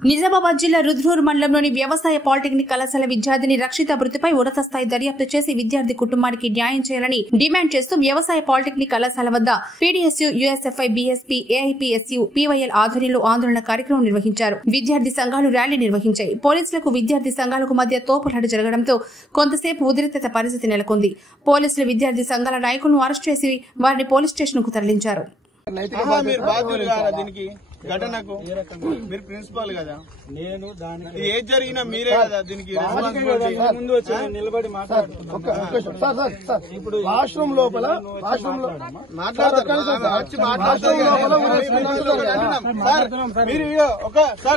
నిజామాబాద్ జిల్లా రుద్రూర్ మండలంలోని వ్యవసాయ పాలిటెక్నిక్ కళాశాల విద్యార్థిని రక్షిత మృతిపై ఉన్నత స్థాయి దర్యాప్తు చేసి విద్యార్థి కుటుంబానికి న్యాయం చేయాలని డిమాండ్ చేస్తూ వ్యవసాయ పాలిటెక్నిక్ కళాశాల వద్ద పీడీఎస్యూ, యూఎస్ఎఫ్ఐ, బీఎస్పీ, ఏఐపీఎస్యూ, పీవైఎల్ ఆధ్వర్యంలో ఆందోళన కార్యక్రమం నిర్వహించారు. విద్యార్థి సంఘాలు ర్యాలీ నిర్వహించాయి. పోలీసులకు విద్యార్థి సంఘాలకు మధ్య తోపులాట జరగడంతో కొంతసేపు ఉద్రిక్తత పరిస్థితి నెలకొంది. పోలీసులు విద్యార్థి సంఘాల నాయకులను అరెస్టు చేసి వారిని పోలీస్ స్టేషన్ కు తరలించారు. ఘటనకు మీరు ప్రిన్సిపాల్ కదా, నేను దానికి ఏది జరిగినా మీరే కదా దీనికి ముందు వచ్చి నిలబడి ఇప్పుడు వాష్రూమ్ లోపల మీరు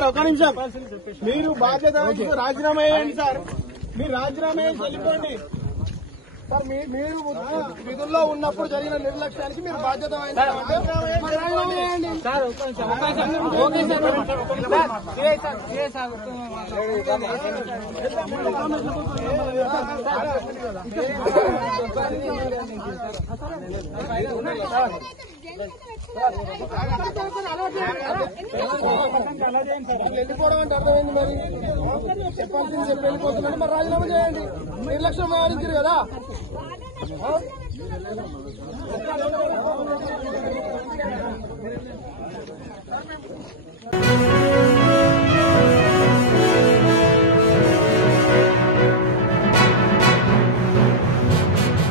ఒక నిమిషం మీరు బాధ్యత రాజీనామా చేయండి సార్. మీరు రాజీనామా చేసి వెళ్ళిపోండి సార్. మీరు విధుల్లో ఉన్నప్పుడు జరిగిన నిర్లక్ష్యానికి మీరు బాధ్యత వెళ్ళిపోవడం అంటే అర్థమైంది. మరి చెప్పాల్సింది చెప్పి వెళ్ళిపోతున్నాడు. మరి రాజీనామా చేయండి. నిర్లక్ష్యం వ్యవహరించారు కదా.